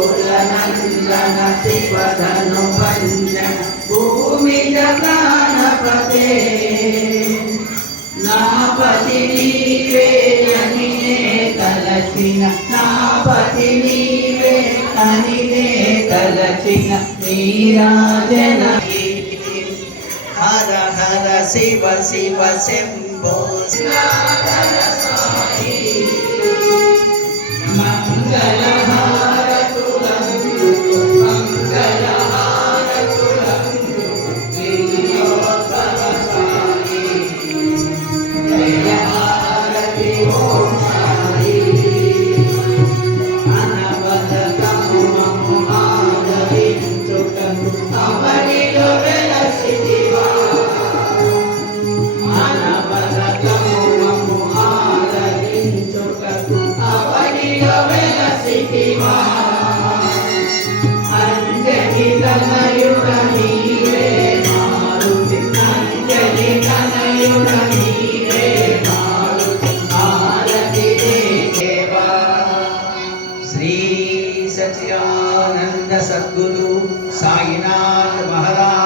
रघुकुलनन्दन शिवधनु भञ्जन भूमि जगन्पते नापति नीवे अनिने तलचिन नापति नीवे अनिने तलचिन nirajana हर हर Shiv Shiv Shambho मंगल सच्चिदानंद सद्गुरु Sainath महाराज